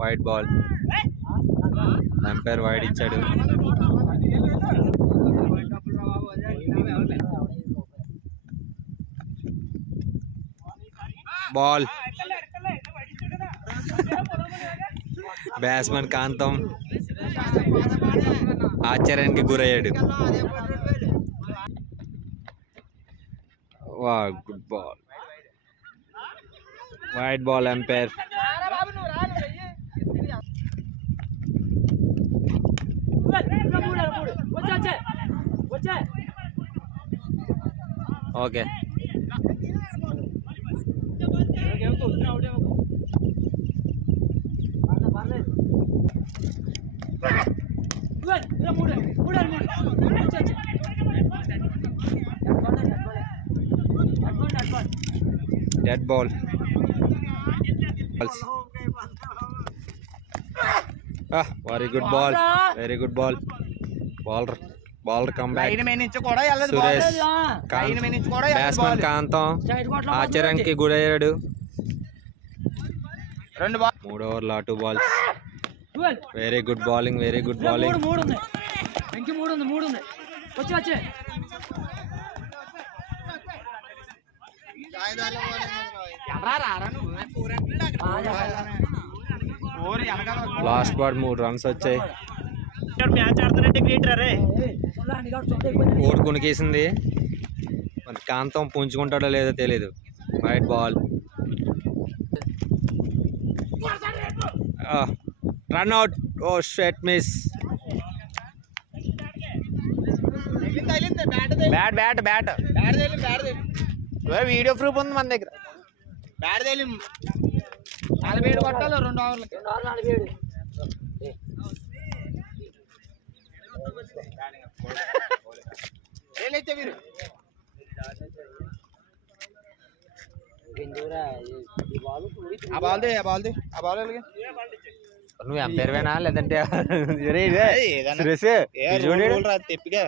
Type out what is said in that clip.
White ball, umpire wide ఇచ్చాడు. Ball, batsmen Kantham ఆశ్చర్యానికి గురయ్యాడు. వా, good ball, wide ball, umpire. Okay, dead ball. Very good ball, very good ball. Bowler comeback. Suresh, batsmen Kantham ఆశ్చర్యానికి గురయ్యాడు. 3 ఓవర్ల 2 balls. Very good bowling, very good bowling. Last ball 3 runs వచ్చాయి. ఓడి కొనికేసింది. మరి కాంతం పుంజుకుంటాడో లేదో తెలీదు. Wide ball, run out. ఓ shot miss. Bat video proof ఉంది మన దగ్గర. బ్యాట్ తేలి 47 కొట్టాలి 2 ఓవర్లకి. నువ్వు ఎంపైర్వేనా లేదంటే తెప్పిగా